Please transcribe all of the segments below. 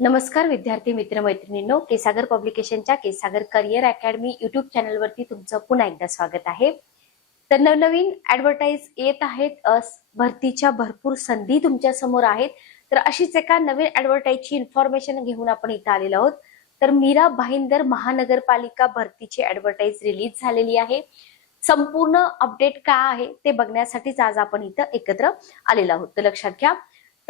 नमस्कार विद्यार्थी मित्र मैत्रिणींनो केसागर पब्लिकेशनच्या केसागर करिअर अकॅडमी युट्यूब चॅनलवरती तुमचं पुन्हा एकदा स्वागत आहे. तर नवनवीन ऍडव्हर्टाईज येत आहेत भरतीच्या भरपूर संधी तुमच्यासमोर आहेत. तर अशीच एका नवीन ऍडव्हर्टाईजची इन्फॉर्मेशन घेऊन आपण इथं आलेलो आहोत. तर मीरा भाईंदर महानगरपालिका भरतीची ऍडव्हर्टाईज रिलीज झालेली आहे. संपूर्ण अपडेट काय आहे ते बघण्यासाठीच आज आपण इथं एकत्र आलेलो आहोत. तर लक्षात घ्या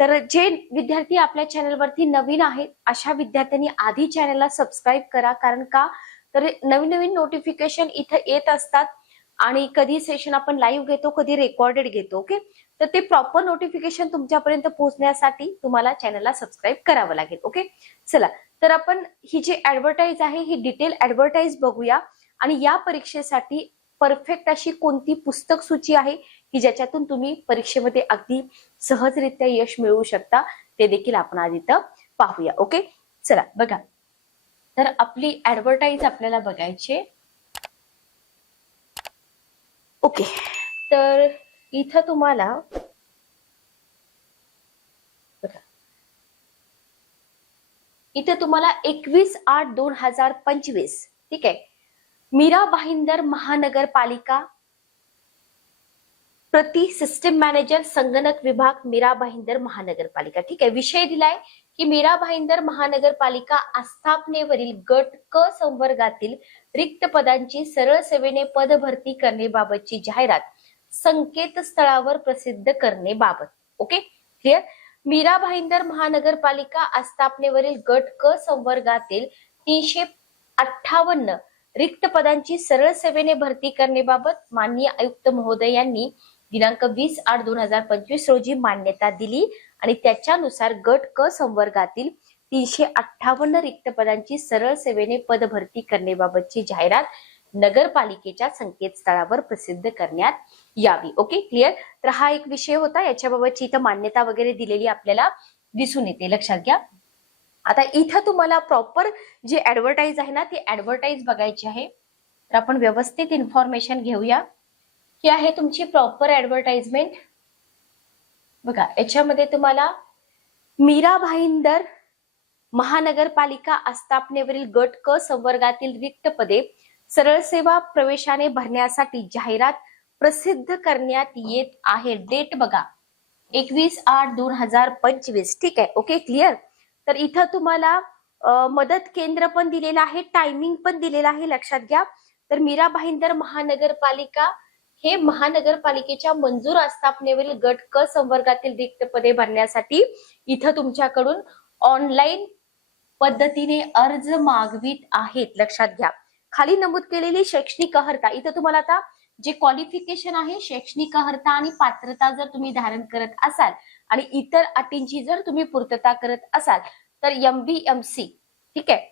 तर जे विद्यार्थी आपल्या चॅनलवरती नवीन आहेत अशा विद्यार्थ्यांनी आधी चॅनलला सबस्क्राईब करा. कारण का? तर नवीन नवीन नोटिफिकेशन इथं येत असतात आणि कधी सेशन आपण लाईव्ह घेतो कधी रेकॉर्डेड घेतो ओके तर ते प्रॉपर नोटिफिकेशन तुमच्यापर्यंत पोहोचण्यासाठी तुम्हाला चॅनलला सबस्क्राईब करावं लागेल ओके चला तर आपण ही जी ऍडव्हर्टाईज आहे ही डिटेल ऍडव्हर्टाईज बघूया. आणि या परीक्षेसाठी परफेक्ट अशी कोणती पुस्तक सूची आहे की ज्याच्यातून तुम्ही परीक्षेमध्ये अगदी सहजरित्या यश मिळवू शकता ते देखील आपण आज इथं पाहूया. ओके चला बघा. तर आपली ऍडव्हर्टाईज आपल्याला बघायची ओके तर इथं तुम्हाला इथे तुम्हाला एकवीस आठ दोन हजार पंचवीस. ठीक आहे? मीरा भाईंदर महानगरपालिका प्रति सिस्टम मॅनेजर संगणक विभाग मीरा भाईंदर महानगरपालिका. ठीक आहे विषय दिलाय की मीरा भाईंदर महानगरपालिका आस्थापनेवरील गट क संवर्गातील रिक्त पदांची सरळ सेवेने पदभरती करण्याबाबतची जाहिरात संकेतस्थळावर प्रसिद्ध करण्याबाबत. ओके क्लिअर मीरा भाईंदर महानगरपालिका आस्थापनेवरील गट क संवर्गातील तीनशे अठ्ठावन्न रिक्त पदांची सरळ सेवेने भरती करण्याबाबत माननीय आयुक्त महोदय यांनी दिनांक वीस आठ दोन हजार पंचवीस रोजी मान्यता दिली आणि त्याच्यानुसार गट क संवर्गातील तीनशे अठ्ठावन्न रिक्त पदांची सरळ सेवेने पदभरती करण्याबाबतची जाहिरात नगरपालिकेच्या संकेतस्थळावर प्रसिद्ध करण्यात यावी. ओके? क्लिअर तर हा एक विषय होता. याच्याबाबतची इथं मान्यता वगैरे दिलेली आपल्याला दिसून येते. लक्षात घ्या. आता इथं तुम्हाला प्रॉपर जी ऍडव्हर्टाईज आहे ना ती ऍडव्हर्टाईज बघायची आहे. तर आपण व्यवस्थित इन्फॉर्मेशन घेऊया. ही आहे तुमची प्रॉपर ऍडव्हर्टाइजमेंट बघा याच्यामध्ये तुम्हाला मीरा भाईंदर महानगरपालिका आस्थापनेवरील गट क संवर्गातील रिक्त पदे सरळ सेवा प्रवेशाने भरण्यासाठी जाहिरात प्रसिद्ध करण्यात येत आहे. डेट बघा एकवीस आठ दोन हजार पंचवीस. ठीक आहे? ओके क्लिअर तर इथं तुम्हाला मदत केंद्र पण दिलेलं आहे टायमिंग पण दिलेलं आहे लक्षात घ्या. तर मीरा भाईंदर महानगरपालिका हे महानगरपालिकेच्या मंजूर आस्थापनेवरील गट क संवर्गातील रिक्त पदे भरण्यासाठी इथं तुमच्याकडून ऑनलाईन पद्धतीने अर्ज मागवित आहेत लक्षात घ्या. खाली नमूद केलेली शैक्षणिक अर्हता इथं तुम्हाला आता जे क्वालिफिकेशन आहे शैक्षणिक अर्हता आणि पात्रता जर तुम्ही धारण करत असाल आणि इतर अटींची जर तुम्ही पूर्तता करत असाल तर एम बी एम सी ठीक आहे?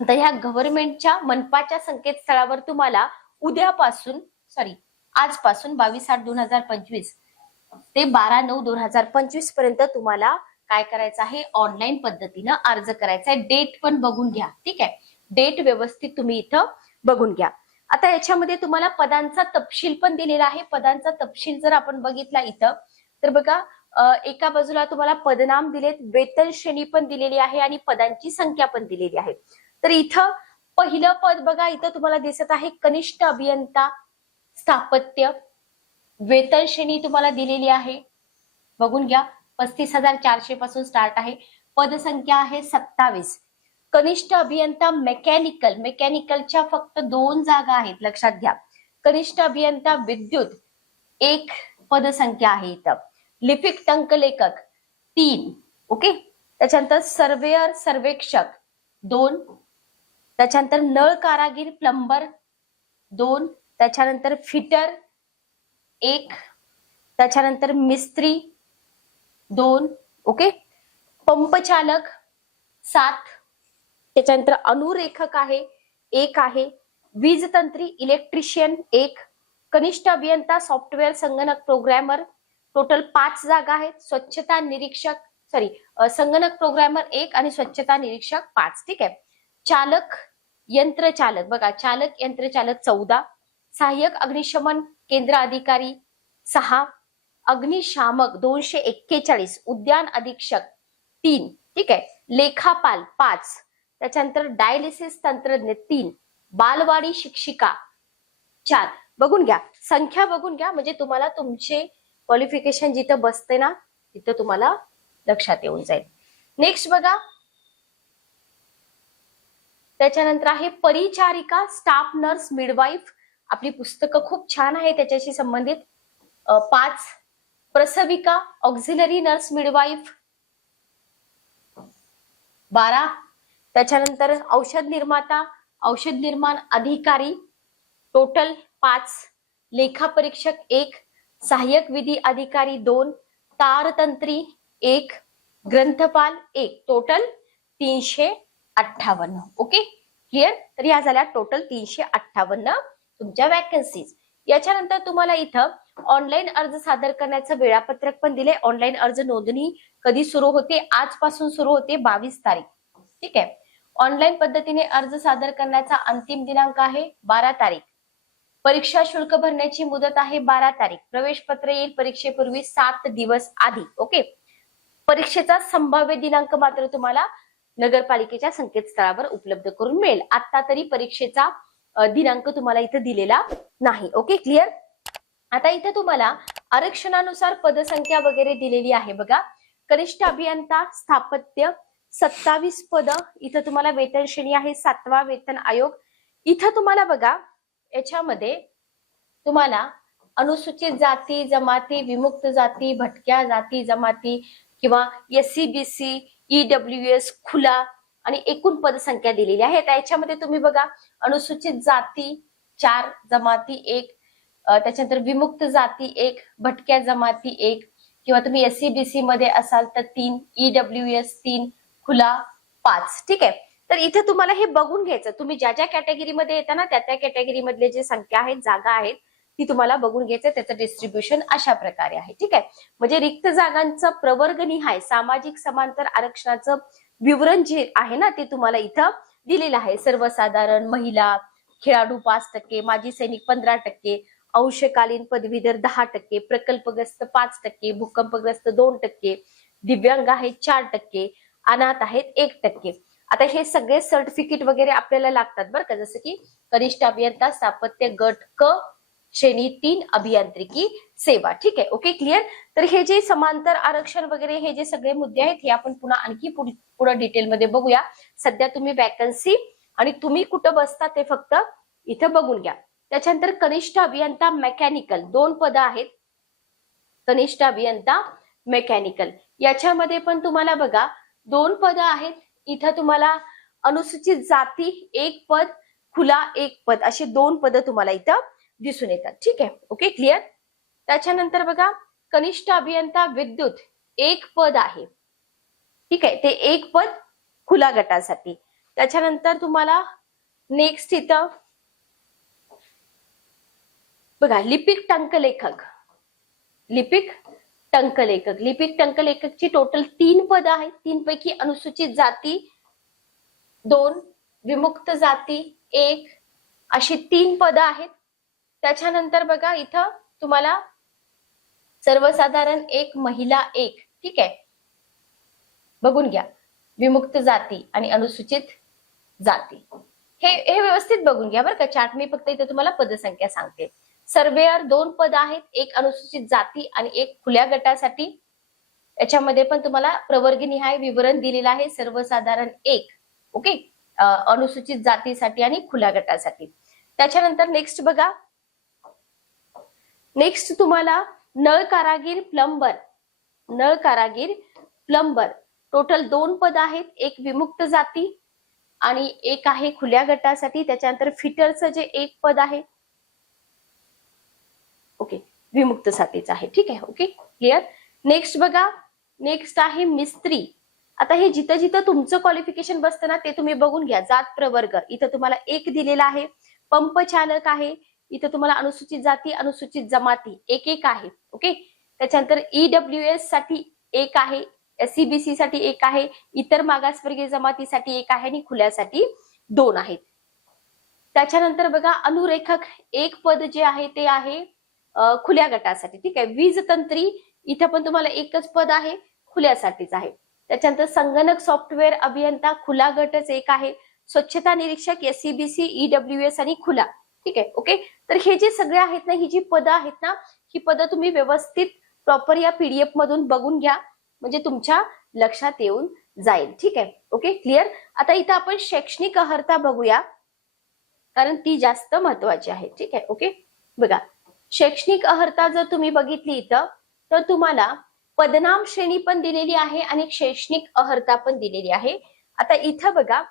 तर ह्या गव्हर्नमेंटच्या मनपाच्या संकेतस्थळावर तुम्हाला उद्यापासून सॉरी आजपासून बावीस आठ दोन हजार पंचवीस ते बारा नऊ दोन हजार पंचवीसपर्यंत तुम्हाला काय करायचं आहे? ऑनलाईन पद्धतीनं अर्ज करायचा आहे. डेट पण बघून घ्या ठीक आहे? डेट व्यवस्थित तुम्ही इथं बघून घ्या. आता याच्यामध्ये तुम्हाला पदांचा तपशील पण दिलेला आहे. पदांचा तपशील जर आपण बघितला इथं तर बघा एका बाजूला तुम्हाला पदनाम दिलेत वेतन श्रेणी पण दिलेली आहे आणि पदांची संख्या पण दिलेली आहे. तर इथं पहिलं पद बघा इथं तुम्हाला दिसत आहे कनिष्ठ अभियंता स्थापत्य. वेतन श्रेणी तुम्हाला दिलेली आहे. बघून घ्या पस्तीस हजार चारशे पासून स्टार्ट आहे. पदसंख्या आहे सत्तावीस. कनिष्ठ अभियंता मेकॅनिकल मेकॅनिकलच्या फक्त दोन जागा आहेत लक्षात घ्या. कनिष्ठ अभियंता विद्युत एक पदसंख्या आहे इथं. लिपिक टंकलेखक तीन. ओके? त्याच्यानंतर सर्वेअर सर्वेक्षक दोन. त्याच्यानंतर नळ कारागीर प्लंबर दोन. त्याच्यानंतर फिटर एक. त्याच्यानंतर मिस्त्री दोन. ओके? पंपचालक सात. त्याच्यानंतर अनुरेखक आहे एक आहे. वीजतंत्री इलेक्ट्रिशियन एक. कनिष्ठ अभियंता सॉफ्टवेअर संगणक प्रोग्रॅमर टोटल पाच जागा आहेत. स्वच्छता निरीक्षक सॉरी संगणक प्रोग्रॅमर एक आणि स्वच्छता निरीक्षक पाच. ठीक आहे? चालक यंत्रचालक. बघा चालक यंत्रचालक चौदा. सहाय्यक अग्निशमन केंद्र अधिकारी सहा. अग्निशामक दोनशे एक्केचाळीस. उद्यान अधीक्षक तीन. ठीक आहे? लेखापाल पाच. त्याच्यानंतर डायलिसिस तंत्रज्ञ तीन बालवाडी शिक्षिका चार. बघून घ्या. संख्या बघून घ्या. म्हणजे तुम्हाला तुमचे क्वालिफिकेशन जिथं बसते ना तिथं तुम्हाला लक्षात येऊन जाईल. नेक्स्ट बघा. त्याच्यानंतर आहे परिचारिका स्टाफ नर्स मिडवाईफ आपली पुस्तकं खूप छान आहे त्याच्याशी संबंधित. पाच. प्रसविका ऑक्झिलरी नर्स मिडवाईफ बारा. त्याच्यानंतर औषध निर्माता औषध निर्माण अधिकारी टोटल पाच लेखापरीक्षक एक सहाय्यक विधी अधिकारी दोन तारतंत्री एक ग्रंथपाल एक. टोटल तीनशे अठ्ठावन्न. ओके क्लिअर तर ह्या झाल्या टोटल तीनशे अठ्ठावन्न तुमच्या वॅकन्सीज याच्यानंतर तुम्हाला इथं ऑनलाईन अर्ज सादर करण्याचं वेळापत्रक पण दिले ऑनलाईन अर्ज नोंदणी कधी सुरू होते? आजपासून सुरू होते? बावीस तारीख. ठीक आहे? ऑनलाईन पद्धतीने अर्ज सादर करण्याचा अंतिम दिनांक आहे बारा तारीख. परीक्षा शुल्क भरण्याची मुदत आहे बारा तारीख. प्रवेश पत्र येईल परीक्षेपूर्वी सात दिवस आधी. ओके? परीक्षेचा संभाव्य दिनांक मात्र तुम्हाला नगरपालिकेच्या संकेतस्थळावर उपलब्ध करून मिळेल. आता तरी परीक्षेचा दिनांक तुम्हाला इथं दिलेला नाही. ओके? क्लिअर? आता इथे तुम्हाला आरक्षणानुसार पदसंख्या वगैरे दिलेली आहे बघा. कनिष्ठ अभियंता स्थापत्य सत्तावीस पद इथं तुम्हाला वेतन श्रेणी आहे सातवा वेतन आयोग. इथं तुम्हाला बघा याच्यामध्ये तुम्हाला अनुसूचित जाती जमाती विमुक्त जाती भटक्या जाती जमाती किंवा S C B C EW S खुला आणि एकूण पदसंख्या दिलेली आहे त्याच्यामध्ये तुम्ही बघा अनुसूचित जाती चार जमाती एक त्याच्यानंतर विमुक्त जाती एक भटक्या जमाती एक किंवा तुम्ही एस सी बी सी मध्ये असाल तर तीन ईडब्ल्यू एस तीन खुला पाच ठीक आहे? तर इथे तुम्हाला हे बघून घ्यायचं. तुम्ही ज्या ज्या कॅटेगरीमध्ये येता ना त्या त्या कॅटेगरी मधले जे संख्या आहेत जागा आहेत ती तुम्हाला बघून घ्यायचं त्याचं डिस्ट्रीब्युशन अशा प्रकारे आहे ठीक आहे? म्हणजे रिक्त जागांचं प्रवर्ग निहाय सामाजिक समांतर आरक्षणाचं विवरण जे आहे ना ते तुम्हाला इथं दिलेलं आहे. सर्वसाधारण महिला खेळाडू पाच टक्के माजी सैनिक पंधरा टक्के अंशकालीन पदवीधर दहा टक्के प्रकल्पग्रस्त पाच टक्के भूकंपग्रस्त दोन टक्के दिव्यांग आहेत चार टक्के अनाथ आहेत एक टक्के. आता हे सगळे सर्टिफिकेट वगैरे आपल्याला लागतात बरं का. जसं की कनिष्ठ अभियंता स्थापत्य गट क श्रेणी तीन अभियांत्रिकी सेवा. ठीक आहे? ओके क्लिअर तर हे जे समांतर आरक्षण वगैरे हे जे सगळे मुद्दे आहेत हे आपण पुन्हा आणखी पुढे पुढे डिटेलमध्ये बघूया. सध्या तुम्ही वॅकन्सी आणि तुम्ही कुठं बसता ते फक्त इथं बघून घ्या. त्याच्यानंतर कनिष्ठ अभियंता मेकॅनिकल दोन पदं आहेत. कनिष्ठ अभियंता मेकॅनिकल याच्यामध्ये पण तुम्हाला बघा दोन पद आहेत. इथं तुम्हाला अनुसूचित जाती एक पद खुला एक पद असे दोन पद तुम्हाला इथं दिसून येतात. ठीक आहे? ओके? क्लिअर त्याच्यानंतर बघा कनिष्ठ अभियंता विद्युत एक पद आहे. ठीक आहे? ते एक पद खुला गटासाठी. त्याच्यानंतर तुम्हाला नेक्स्ट इथं बघा लिपिक टंकलेखक. लिपिक टंकलेखक. लिपिक टंकलेखकची टोटल तीन पद आहेत. तीन पैकी अनुसूचित जाती दोन विमुक्त जाती एक अशी तीन पद आहेत. त्याच्यानंतर बघा इथं तुम्हाला सर्वसाधारण एक महिला एक ठीक आहे? बघून घ्या. विमुक्त जाती आणि अनुसूचित जाती. हे हे व्यवस्थित बघून घ्या बरं का. चार्ट मी फक्त इथे तुम्हाला पदसंख्या सांगते. सर्वेअर दोन पद आहेत एक अनुसूचित जाती आणि एक खुल्या गटासाठी. याच्यामध्ये पण तुम्हाला प्रवर्गनिहाय विवरण दिलेलं आहे सर्वसाधारण एक ओके? अनुसूचित जातीसाठी आणि खुल्या गटासाठी. त्याच्यानंतर नेक्स्ट बघा. नेक्स्ट तुम्हाला नळ कारागीर प्लंबर नळ कारागीर प्लंबर. टोटल दोन पद आहेत एक विमुक्त जाती आणि एक आहे खुल्या गटासाठी. त्याच्यानंतर फिटरचं जे एक पद आहे विमुक्त साथीचं आहे. ठीक आहे ओके क्लिअर नेक्स्ट बघा. नेक्स्ट आहे मिस्त्री. आता हे जिथं जिथं तुमचं क्वालिफिकेशन बसतं ना ते तुम्ही बघून घ्या. जात प्रवर्ग. इथं तुम्हाला एक दिलेला आहे. पंप चालक आहे. इथं तुम्हाला अनुसूचित जाती अनुसूचित जमाती. एक एक आहे ओके त्याच्यानंतर ईडब्ल्यू एससाठी एक आहे. एससीबीसी साठी एक आहे. इतर मागासवर्गीय जमातीसाठी एक आहे आणि खुल्यासाठी दोन आहेत. त्याच्यानंतर बघा अनुरेखक एक पद जे आहे ते आहे खुल्या गटासाठी. ठीक आहे? वीज तंत्री इथं पण तुम्हाला एकच पद आहे खुल्यासाठीच आहे. त्याच्यानंतर संगणक सॉफ्टवेअर अभियंता खुला गटच एक आहे. स्वच्छता निरीक्षक एससीबीसी ईडब्ल्यू एस आणि खुला. ठीक आहे? ओके? तर हे जे सगळे आहेत ना ही जी पदं आहेत ना ही पदं तुम्ही व्यवस्थित प्रॉपर या पीडीएफ मधून बघून घ्या. म्हणजे तुमच्या लक्षात येऊन जाईल. ठीक आहे? ओके? क्लिअर? आता इथं आपण शैक्षणिक अर्हता बघूया. कारण ती जास्त महत्वाची आहे. ठीक आहे? ओके? बघा. शैक्षणिक अर्हता जर तुम्ही बघितली इथं तर तुम्हाला पदनाम श्रेणी पण दिलेली आहे आणि शैक्षणिक अर्हता पण दिलेली आहे. आता इथं बघा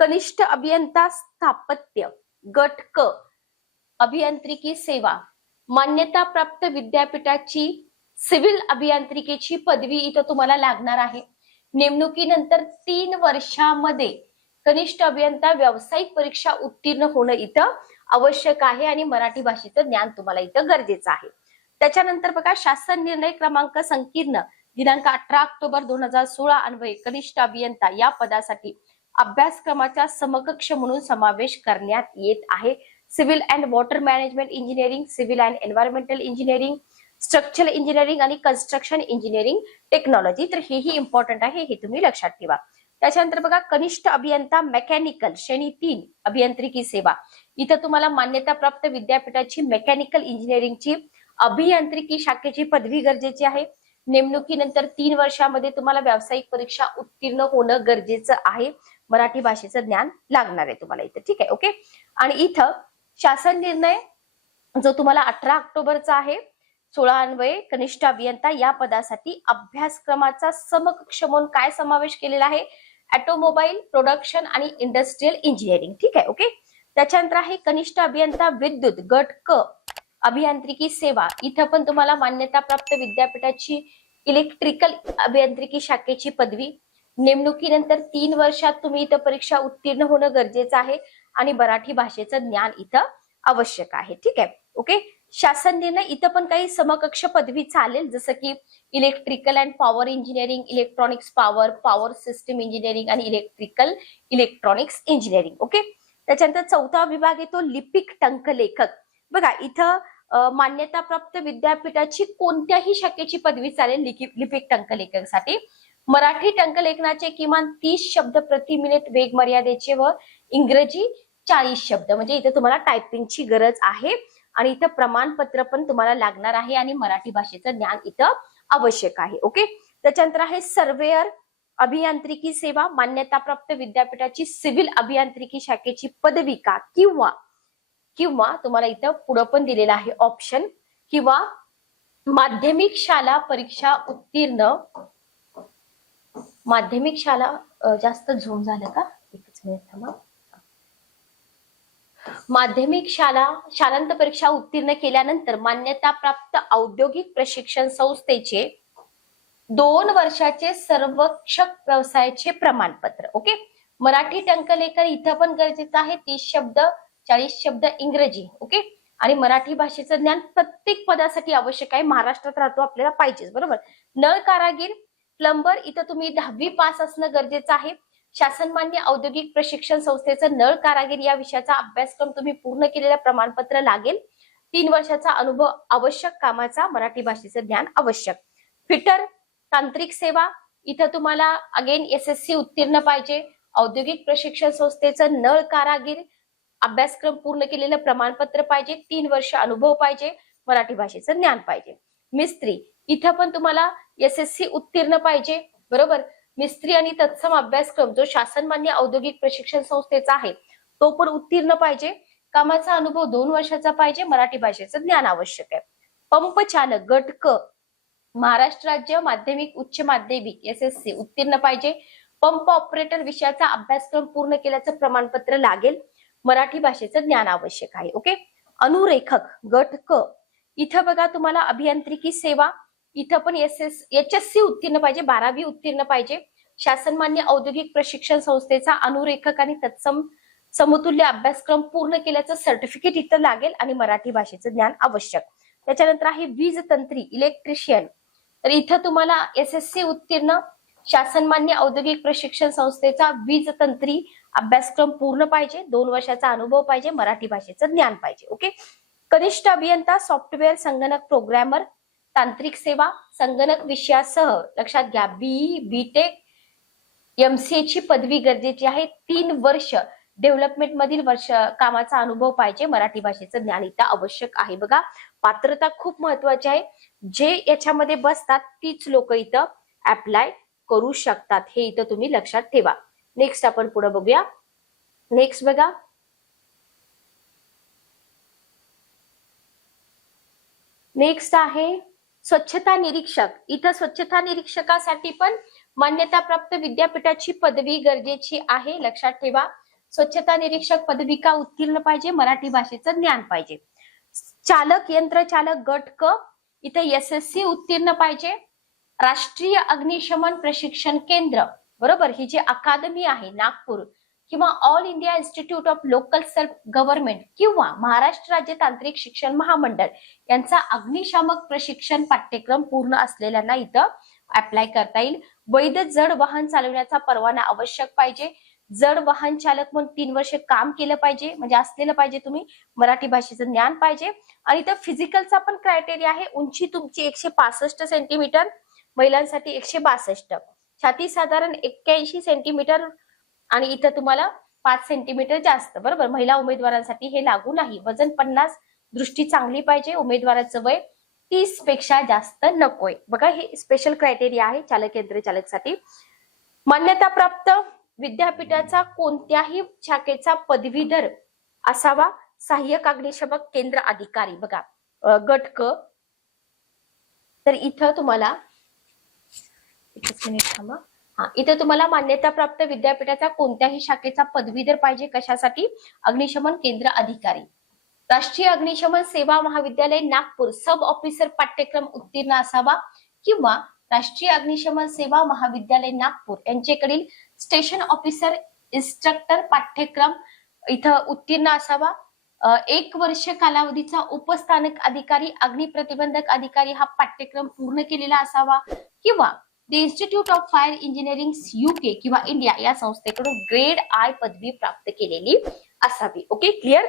कनिष्ठ अभियंता स्थापत्य गट क अभियांत्रिकी सेवा मान्यता प्राप्त विद्यापीठाची सिव्हिल अभियांत्रिकेची पदवी इथं तुम्हाला लागणार आहे. नेमणुकीनंतर तीन वर्षामध्ये कनिष्ठ अभियंता व्यावसायिक परीक्षा उत्तीर्ण होणं इथं आवश्यक आहे आणि मराठी भाषेचं ज्ञान तुम्हाला इथं गरजेचं आहे. त्याच्यानंतर बघा शासन निर्णय क्रमांक संकीर्ण दिनांक अठरा ऑक्टोबर दोन हजार सोळा अन्वये कनिष्ठ अभियंता या पदासाठी अभ्यासक्रमाच्या समकक्ष म्हणून समावेश करण्यात येत आहे. Civil and water management engineering civil and environmental engineering structural engineering आणि कन्स्ट्रक्शन इंजिनिअरिंग टेक्नॉलॉजी. तर हेही इम्पॉर्टंट आहे हे तुम्ही लक्षात ठेवा. त्याच्यानंतर बघा कनिष्ठ अभियंता मेकॅनिकल श्रेणी तीन अभियांत्रिकी सेवा. इथं तुम्हाला मान्यता प्राप्त विद्यापीठाची मेकॅनिकल इंजिनिअरिंगची अभियांत्रिकी शाखेची पदवी गरजेची आहे. नेमणुकीनंतर तीन वर्षामध्ये तुम्हाला व्यावसायिक परीक्षा उत्तीर्ण होणं गरजेचं आहे. मराठी भाषेचं ज्ञान लागणार आहे तुम्हाला इथं. ठीक आहे ओके? आणि इथं शासन निर्णय जो तुम्हाला अठरा ऑक्टोबरचा आहे सोळा अन्वये कनिष्ठ अभियंता या पदासाठी अभ्यासक्रमाचा समकक्ष म्हणून काय समावेश केलेला आहे? ऑटोमोबाईल प्रोडक्शन आणि इंडस्ट्रीयल इंजिनिअरिंग. ठीक आहे ओके? त्याच्यानंतर आहे कनिष्ठ अभियंता विद्युत गट क अभियांत्रिकी सेवा. इथं पण तुम्हाला मान्यताप्राप्त विद्यापीठाची इलेक्ट्रिकल अभियांत्रिकी शाखेची पदवी. नेमणुकीनंतर तीन वर्षात तुम्ही इथं परीक्षा उत्तीर्ण होणं गरजेचं आहे आणि मराठी भाषेचं ज्ञान इथं आवश्यक आहे. ठीक आहे ओके? शासन निर्णय इथं पण काही समकक्ष पदवी चालेल जसं की electrical and power engineering electronics power power system engineering आणि इलेक्ट्रिकल इलेक्ट्रॉनिक्स इंजिनिअरिंग ओके त्याच्यानंतर चौथा विभाग येतो लिपिक टंकलेखक. बघा इथं मान्यताप्राप्त विद्यापीठाची कोणत्याही शाखेची पदवी चालेल लिखि- लिपिक टंकलेखकसाठी. मराठी टंकलेखनाचे किमान तीस शब्द प्रति मिनिट वेग मर्यादेचे व इंग्रजी चाळीस शब्द. म्हणजे इथं तुम्हाला टायपिंगची गरज आहे. आणि इथं प्रमाणपत्र पण तुम्हाला लागणार आहे आणि मराठी भाषेचं ज्ञान इथं आवश्यक आहे ओके? त्याच्यानंतर आहे सर्वेअर अभियांत्रिकी सेवा मान्यताप्राप्त विद्यापीठाची सिव्हिल अभियांत्रिकी शाखेची पदविका किंवा किंवा तुम्हाला इथं पुढं पण दिलेलं आहे ऑप्शन किंवा माध्यमिक शाळा परीक्षा उत्तीर्ण माध्यमिक शाळा जास्त झूम झालं का? एकच मिनिट थांबा. माध्यमिक शाळा शालांत परीक्षा उत्तीर्ण केल्यानंतर मान्यता प्राप्त औद्योगिक प्रशिक्षण संस्थेचे दोन वर्षाचे सर्वक्षक व्यवसायाचे प्रमाणपत्र ओके? मराठी टंकलेखन इथं पण गरजेचं आहे तीस शब्द चाळीस शब्द इंग्रजी ओके? आणि मराठी भाषेचं ज्ञान प्रत्येक पदासाठी आवश्यक आहे महाराष्ट्रात राहतो आपल्याला पाहिजेच बरोबर? नळ कारागीर प्लंबर इथं तुम्ही दहावी पास असणं गरजेचं आहे. शासनमान्य औद्योगिक प्रशिक्षण संस्थेचं नळ कारागीर या विषयाचा अभ्यासक्रम तुम्ही पूर्ण केलेलं प्रमाणपत्र लागेल. तीन वर्षाचा अनुभव आवश्यक कामाचा मराठी भाषेचं ज्ञान आवश्यक. फिटर तांत्रिक सेवा इथं तुम्हाला अगेन एस एस सी उत्तीर्ण पाहिजे. औद्योगिक प्रशिक्षण संस्थेचं नळ कारागीर अभ्यासक्रम पूर्ण केलेलं प्रमाणपत्र पाहिजे. तीन वर्ष अनुभव पाहिजे. मराठी भाषेचं ज्ञान पाहिजे. मिस्त्री इथं पण तुम्हाला एस एस सी उत्तीर्ण पाहिजे. बरोबर? मिस्त्री आणि तत्सम अभ्यासक्रम जो शासनमान्य औद्योगिक प्रशिक्षण संस्थेचा आहे तो पण उत्तीर्ण पाहिजे. कामाचा अनुभव दोन वर्षाचा पाहिजे. मराठी भाषेचं ज्ञान आवश्यक आहे. पंप चालक गट क महाराष्ट्र राज्य माध्यमिक उच्च माध्यमिक एस एस सी उत्तीर्ण पाहिजे. पंप ऑपरेटर विषयाचा अभ्यासक्रम पूर्ण केल्याचं प्रमाणपत्र लागेल. मराठी भाषेचं ज्ञान आवश्यक आहे. ओके? अनुरेखक गट क इथं बघा तुम्हाला अभियांत्रिकी सेवा. इथं पण S S H S C उत्तीर्ण पाहिजे. बारावी उत्तीर्ण पाहिजे. शासनमान्य औद्योगिक प्रशिक्षण संस्थेचा अनुरेखक आणि तत्सम समतुल्य अभ्यासक्रम पूर्ण केल्याचं सर्टिफिकेट इथं लागेल आणि मराठी भाषेचं ज्ञान आवश्यक. त्याच्यानंतर आहे वीज तंत्री इलेक्ट्रिशियन तर इथं तुम्हाला एस एस सी उत्तीर्ण शासनमान्य औद्योगिक प्रशिक्षण संस्थेचा वीज तंत्री अभ्यासक्रम पूर्ण पाहिजे. दोन वर्षाचा अनुभव पाहिजे. मराठी भाषेचं ज्ञान पाहिजे. ओके? कनिष्ठ अभियंता सॉफ्टवेअर संगणक प्रोग्रॅमर तांत्रिक सेवा संगणक विषयासह. लक्षात घ्या. बीई बीटेक एमसीए ची पदवी गरजेची आहे. तीन वर्ष डेव्हलपमेंट मधील वर्ष कामाचा अनुभव पाहिजे. मराठी भाषेचं ज्ञान इथं आवश्यक आहे. बघा पात्रता खूप महत्वाची आहे. जे याच्यामध्ये बसतात तीच लोक इथं अप्लाय करू शकतात. हे इथं तुम्ही लक्षात ठेवा. नेक्स्ट आपण पुढे बघूया. नेक्स्ट बघा. नेक्स्ट आहे स्वच्छता निरीक्षक. इथं स्वच्छता निरीक्षकासाठी पण मान्यताप्राप्त विद्यापीठाची पदवी गरजेची आहे. लक्षात ठेवा. स्वच्छता निरीक्षक पदविका उत्तीर्ण पाहिजे. मराठी भाषेचं ज्ञान पाहिजे. चालक यंत्र चालक गट क इथं एस एस सी उत्तीर्ण पाहिजे. राष्ट्रीय अग्निशमन प्रशिक्षण केंद्र बरोबर? ही जी अकादमी आहे नागपूर किंवा all India institute of local self government किंवा महाराष्ट्र राज्य तांत्रिक शिक्षण महामंडळ यांचा अग्निशामक प्रशिक्षण पाठ्यक्रम पूर्ण असलेल्यांना इथं अप्लाय करता येईल. वैध जड वाहन चालवण्याचा परवाना आवश्यक पाहिजे. जड वाहन चालक म्हणून तीन वर्ष काम केलं पाहिजे म्हणजे असलेलं पाहिजे तुम्ही. मराठी भाषेचं ज्ञान पाहिजे. आणि इथं फिजिकलचा पण क्रायटेरिया आहे. उंची तुमची एकशे पासष्ट सेंटीमीटर महिलांसाठी एकशे बासष्ट. छाती साधारण एक्क्याऐंशी सेंटीमीटर आणि इथं तुम्हाला पाच सेंटीमीटर जास्त. बरोबर? महिला उमेदवारांसाठी हे लागू नाही. वजन पन्नास दृष्टी चांगली पाहिजे. उमेदवाराचं वय तीसपेक्षा जास्त नकोय. बघा हे स्पेशल क्रायटेरिया आहे चालक यंत्र चालकसाठी. मान्यताप्राप्त विद्यापीठाचा कोणत्याही शाखेचा पदवीधर असावा सहाय्यक अग्निशमक केंद्र अधिकारी. बघा गटक. गट क तर इथं तुम्हाला मिनिट थांबा. हा इथं तुम्हाला मान्यताप्राप्त विद्यापीठाचा कोणत्याही शाखेचा पदवीधर पाहिजे कशासाठी? अग्निशमन केंद्र अधिकारी. राष्ट्रीय अग्निशमन सेवा महाविद्यालय नागपूर सब ऑफिसर पाठ्यक्रम उत्तीर्ण असावा किंवा राष्ट्रीय अग्निशमन सेवा महाविद्यालय नागपूर यांच्याकडील स्टेशन ऑफिसर इन्स्ट्रक्टर पाठ्यक्रम इथं उत्तीर्ण असावा. एक वर्ष कालावधीचा उपस्थानक अधिकारी अग्निप्रतिबंधक अधिकारी हा पाठ्यक्रम पूर्ण केलेला असावा किंवा the institute of fire engineering UK किंवा इंडिया या संस्थेकडून ग्रेड आय पदवी प्राप्त केलेली असावी. Okay clear?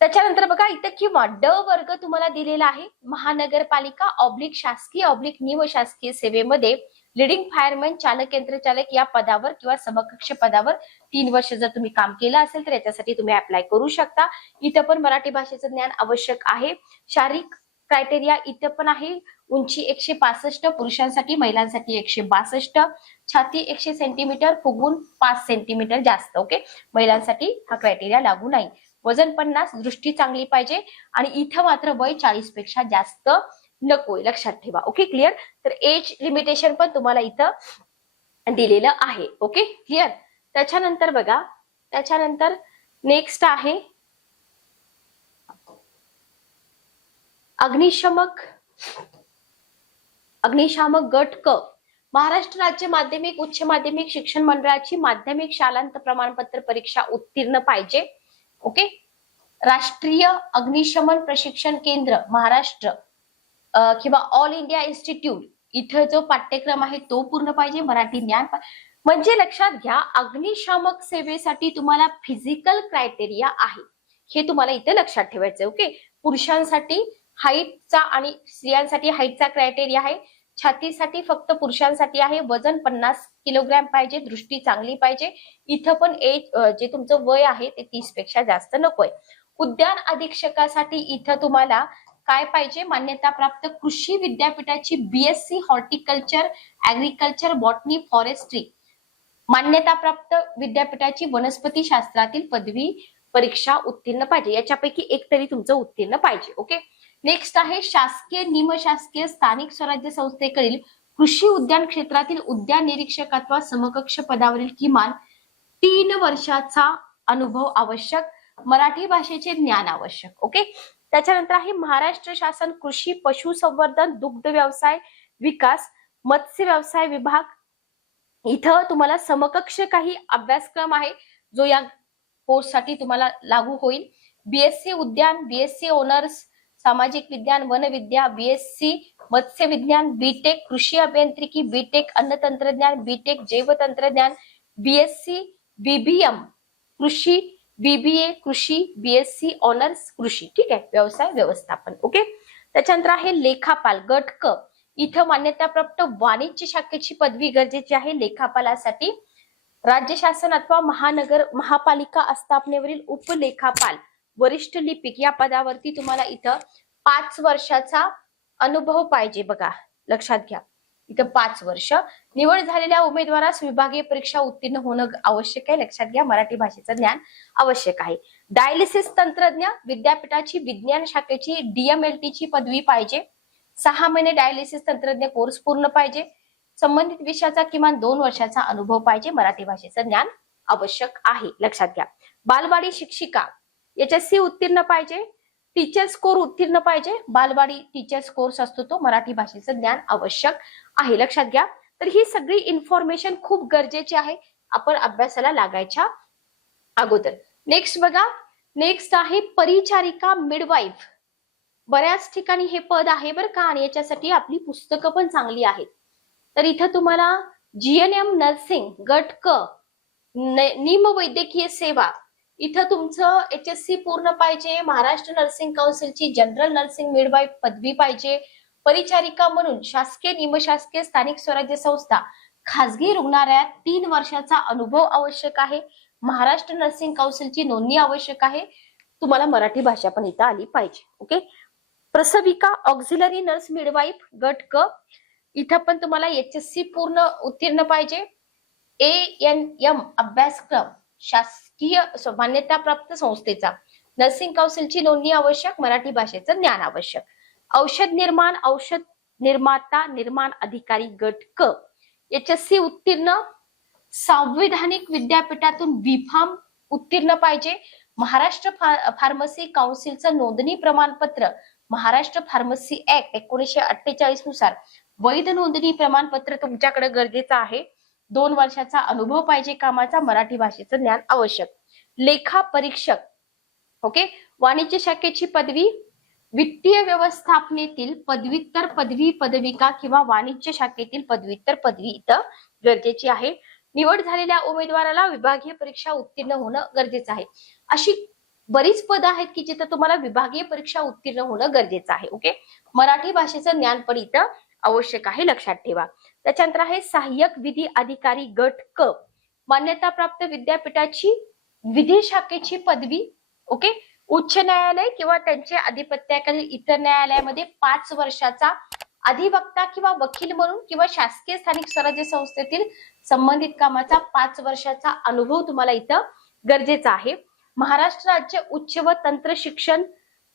त्याच्यानंतर बघा इथं किंवा ड वर्ग तुम्हाला दिलेला आहे. महानगरपालिका ऑब्लिक शासकीय ऑब्लिक निमशासकीय सेवेमध्ये लिडिंग फायरमॅन चालक यंत्रचालक या पदावर किंवा समकक्ष पदावर तीन वर्ष जर तुम्ही काम केलं असेल तर याच्यासाठी तुम्ही अप्लाय करू शकता. इथं पण मराठी भाषेचं ज्ञान आवश्यक आहे. शारीरिक क्रायटेरिया इथं पण आहे. उंची एकशे पासष्ट पुरुषांसाठी महिलांसाठी एकशे बासष्ट. छाती एकशे सेंटीमीटर फुगून पाच सेंटीमीटर जास्त ओके महिलांसाठी हा क्रायटेरिया लागू नाही. वजन पन्नास दृष्टी चांगली पाहिजे आणि इथं मात्र वय चाळीसपेक्षा जास्त नकोय. लक्षात ठेवा. ओके क्लिअर तर एज लिमिटेशन पण तुम्हाला इथं दिलेलं आहे. ओके क्लिअर त्याच्यानंतर बघा. त्याच्यानंतर नेक्स्ट आहे. अग्निशमक अग्निशामक गट क. महाराष्ट्र राज्य माध्यमिक उच्च माध्यमिक शिक्षण मंडळाची माध्यमिक शालांत प्रमाणपत्र परीक्षा उत्तीर्ण पाहिजे. ओके? राष्ट्रीय अग्निशमन प्रशिक्षण केंद्र महाराष्ट्र किंवा ऑल इंडिया इन्स्टिट्यूट इथं जो पाठ्यक्रम आहे तो पूर्ण पाहिजे मराठी ज्ञान म्हणजे लक्षात घ्या अग्निशामक सेवेसाठी तुम्हाला फिजिकल क्रायटेरिया आहे. हे तुम्हाला इथे लक्षात ठेवायचं ओके? पुरुषांसाठी हाईटचा आणि स्त्रियांसाठी हाईटचा क्रायटेरिया आहे. छातीसाठी फक्त पुरुषांसाठी आहे. वजन पन्नास किलोग्रॅम पाहिजे. दृष्टी चांगली पाहिजे. इथं पण एज जे तुमचं वय आहे ते तीसपेक्षा जास्त नकोय उद्यान अधीक्षकासाठी इथं तुम्हाला काय पाहिजे? मान्यता प्राप्त कृषी विद्यापीठाची BSc horticulture agriculture botany forestry मान्यताप्राप्त विद्यापीठाची वनस्पती शास्त्रातील पदवी परीक्षा उत्तीर्ण पाहिजे. याच्यापैकी एक तरी तुमचं उत्तीर्ण पाहिजे. ओके नेक्स्ट आहे शासकीय निमशासकीय स्थानिक स्वराज्य संस्थेकडील कृषी उद्यान क्षेत्रातील उद्यान निरीक्षकत्वा समकक्ष पदावरील किमान तीन वर्षाचा अनुभव आवश्यक मराठी भाषेचे ज्ञान आवश्यक. ओके त्याच्यानंतर आहे महाराष्ट्र शासन कृषी पशुसंवर्धन दुग्ध व्यवसाय विकास मत्स्य व्यवसाय विभाग. इथं तुम्हाला समकक्ष काही अभ्यासक्रम आहे जो या कोर्ससाठी तुम्हाला लागू होईल. बीएससी उद्यान बीएससी ओनर्स सामाजिक विज्ञान वनविद्या बीएससी मत्स्य विज्ञान बीटेक कृषी अभियांत्रिकी बीटेक अन्न तंत्रज्ञान बीटेक जैव तंत्रज्ञान बीएससी बीबीएम कृषी बीबीए कृषी बीएससी ऑनर्स कृषी. ठीक आहे? व्यवसाय व्यवस्थापन. ओके त्याच्यानंतर आहे लेखापाल गट क इथं मान्यताप्राप्त वाणिज्य शाखेची पदवी गरजेची आहे लेखापालासाठी. राज्य शासन अथवा महानगर महापालिका आस्थापनेवरील उपलेखापाल. वरिष्ठ लिपिक या पदावरती तुम्हाला इथं पाच वर्षाचा अनुभव पाहिजे बघा. लक्षात घ्या. इथं पाच वर्ष. निवड झालेल्या उमेदवारास विभागीय परीक्षा उत्तीर्ण होणं आवश्यक आहे. लक्षात घ्या मराठी भाषेचं ज्ञान आवश्यक आहे. डायलिसिस तंत्रज्ञ विद्यापीठाची विज्ञान शाखेची डीएमएलटी ची पदवी पाहिजे. सहा महिने डायलिसिस तंत्रज्ञ कोर्स पूर्ण पाहिजे. संबंधित विषयाचा किमान दोन वर्षाचा अनुभव पाहिजे. मराठी भाषेचं ज्ञान आवश्यक आहे. लक्षात घ्या. बालवाडी शिक्षिका याच्यासी उत्तीर्ण पाहिजे. टीचर्स कोर उत्तीर्ण पाहिजे. बालवाडी टीचर्स कोर्स असतो तो. मराठी भाषेचं ज्ञान आवश्यक आहे. लक्षात घ्या. तर ही सगळी इन्फॉर्मेशन खूप गरजेची आहे. आपण अभ्यासाला लागायच्या अगोदर. नेक्स्ट बघा. नेक्स्ट आहे परिचारिका मिडवाईफ बऱ्याच ठिकाणी हे पद आहे बरं का. आणि याच्यासाठी आपली पुस्तकं पण चांगली आहेत. तर इथं तुम्हाला जीएनएम नर्सिंग गट क न- निम वैद्यकीय सेवा इथं तुमचं एच एस सी पूर्ण पाहिजे महाराष्ट्र नर्सिंग काउन्सिलची जनरल नर्सिंग मिडवाईफ पदवी पाहिजे. परिचारिका म्हणून शासकीय निमशासकीय स्थानिक स्वराज्य संस्था खासगी रुग्णालयात तीन वर्षाचा अनुभव आवश्यक आहे. महाराष्ट्र नर्सिंग काउन्सिलची नोंदणी आवश्यक आहे. तुम्हाला मराठी भाषा पण इथं आली पाहिजे ओके प्रसविका ऑक्झिलरी नर्स मिडवाईफ गट क. इथं पण तुम्हाला एच एस सी पूर्ण उत्तीर्ण पाहिजे. ए एन एम अभ्यासक्रम शास राजकीय मान्यताप्राप्त संस्थेचा. नर्सिंग काउन्सिलची नोंदणी आवश्यक मराठी भाषेचं ज्ञान आवश्यक. औषध निर्माण औषध निर्माता निर्माण अधिकारी गट क. एच उत्तीर्ण संविधानिक विद्यापीठातून बीफार्म उत्तीर्ण पाहिजे. महाराष्ट्र फा- फार्मसी काउन्सिलचं नोंदणी प्रमाणपत्र महाराष्ट्र फार्मसी ऍक्ट एकोणीशे अठ्ठेचाळीसनुसार वैध नोंदणी प्रमाणपत्र तुमच्याकडे गरजेचं आहे. दोन वर्षाचा अनुभव पाहिजे कामाचा मराठी भाषेचं ज्ञान आवश्यक. लेखा परीक्षक ओके वाणिज्य शाखेची पदवी वित्तीय व्यवस्थापनेतील पदव्युत्तर पदवी पदविका किंवा वाणिज्य शाखेतील पदव्युत्तर पदवी इथं गरजेची आहे. निवड झालेल्या उमेदवाराला विभागीय परीक्षा उत्तीर्ण होणं गरजेचं आहे. अशी बरीच पदं आहेत की जिथं तुम्हाला विभागीय परीक्षा उत्तीर्ण होणं गरजेचं आहे ओके मराठी भाषेचं ज्ञान पण इथं आवश्यक आहे लक्षात ठेवा. त्याच्यानंतर आहे सहाय्यक विधी अधिकारी गट क. मान्यताप्राप्त विद्यापीठाची विधी शाखेची पदवी ओके उच्च न्यायालय किंवा त्यांचे अधिपत्याखालील इतर न्यायालयामध्ये पाच वर्षाचा अधिवक्ता किंवा वकील म्हणून किंवा शासकीय स्थानिक स्वराज्य संस्थेतील संबंधित कामाचा पाच वर्षाचा अनुभव तुम्हाला इथं गरजेचा आहे. महाराष्ट्र राज्य उच्च व तंत्र शिक्षण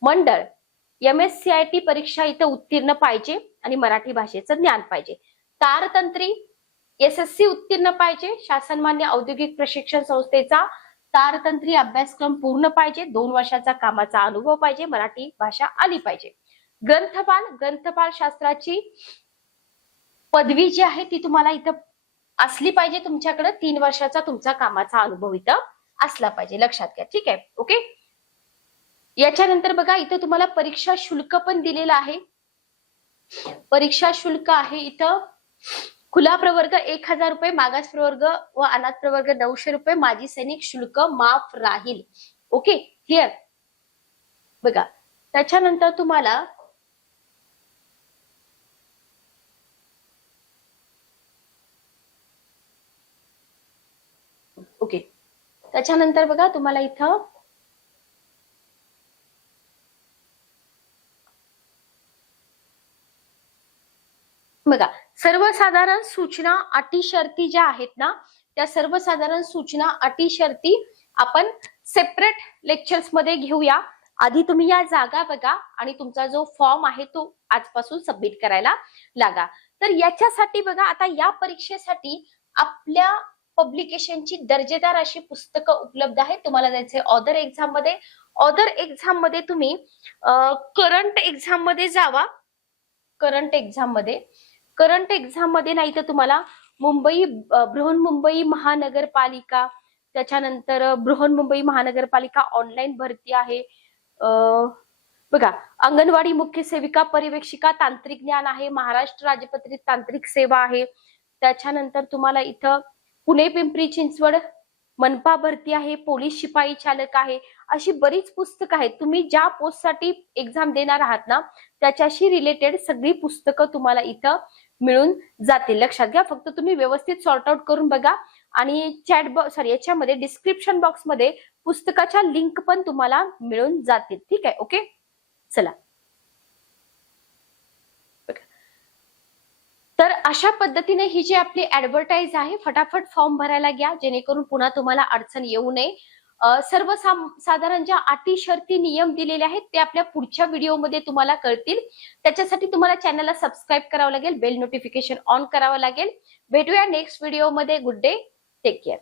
मंडळ M S C I T परीक्षा इथं उत्तीर्ण पाहिजे आणि मराठी भाषेचं ज्ञान पाहिजे. तारतंत्री एस एस सी उत्तीर्ण पाहिजे. शासनमान्य औद्योगिक प्रशिक्षण संस्थेचा तारतंत्री अभ्यासक्रम पूर्ण पाहिजे. दोन वर्षाचा कामाचा अनुभव पाहिजे. मराठी भाषा आली पाहिजे. ग्रंथपाल ग्रंथपाल शास्त्राची पदवी जी आहे ती तुम्हाला इथं असली पाहिजे तुमच्याकडे. तीन वर्षाचा तुमचा कामाचा अनुभव इथं असला पाहिजे. लक्षात घ्या. ठीक आहे? ओके? याच्यानंतर बघा इथं तुम्हाला परीक्षा शुल्क पण दिलेलं आहे. परीक्षा शुल्क आहे इथं. खुला प्रवर्ग एक हजार रुपये मागास प्रवर्ग व अनाथ प्रवर्ग नऊशे रुपये माजी सैनिक शुल्क माफ राहील. ओके क्लिअर बघा त्याच्यानंतर तुम्हाला ओके त्याच्यानंतर बघा तुम्हाला इथं बघा सर्वसाधारण सूचना अटी शर्ती ज्या आहेत ना त्या सर्वसाधारण सूचना अटी शर्ती आपण सेपरेट लेक्चर्समध्ये घेऊया. आधी तुम्ही या जागा बघा आणि तुमचा जो फॉर्म आहे तो आजपासून सबमिट करायला लागा. तर याच्यासाठी बघा आता या परीक्षेसाठी आपल्या पब्लिकेशनची दर्जेदार अशी पुस्तकं उपलब्ध आहेत. तुम्हाला जायचंय ऑदर एक्झाममध्ये. ऑदर एक्झाममध्ये तुम्ही करंट एक्झाममध्ये जावा. करंट एक्झाममध्ये. करंट एक्झाममध्ये नाही तर तुम्हाला मुंबई बृहन्मुंबई महानगरपालिका त्याच्यानंतर बृहन्मुंबई महानगरपालिका ऑनलाईन भरती आहे. बघा अंगणवाडी मुख्य सेविका पर्यवेक्षिका तांत्रिक ज्ञान आहे महाराष्ट्र राज्यपत्रित तांत्रिक सेवा आहे. त्याच्यानंतर तुम्हाला इथं पुणे पिंपरी चिंचवड मनपा भरती आहे पोलीस शिपाई चालक आहे अशी बरीच पुस्तकं आहेत. तुम्ही ज्या पोस्टसाठी एक्झाम देणार आहात ना त्याच्याशी रिलेटेड सगळी पुस्तकं तुम्हाला इथं मिळून जातील. लक्षात घ्या फक्त तुम्ही व्यवस्थित सॉर्ट आउट करून बघा आणि चॅट बॉक्स सॉरी याच्यामध्ये डिस्क्रिप्शन बॉक्समध्ये पुस्तकाच्या लिंक पण तुम्हाला मिळून जातील. ठीक आहे ओके चला. तर अशा पद्धतीने ही जी आपली ऍडव्हर्टाईज आहे फटाफट फॉर्म भरायला घ्या जेणेकरून पुन्हा तुम्हाला अडचण येऊ नये. सर्व साधारण ज्या अटी शर्ती नियम दिलेले आहेत ते आपल्या पुढच्या व्हिडिओमध्ये तुम्हाला कळतील. त्याच्यासाठी तुम्हाला चॅनलला सबस्क्राईब करावं लागेल बेल नोटिफिकेशन ऑन करावं लागेल. भेटूया नेक्स्ट व्हिडिओमध्ये. Good day. Take care.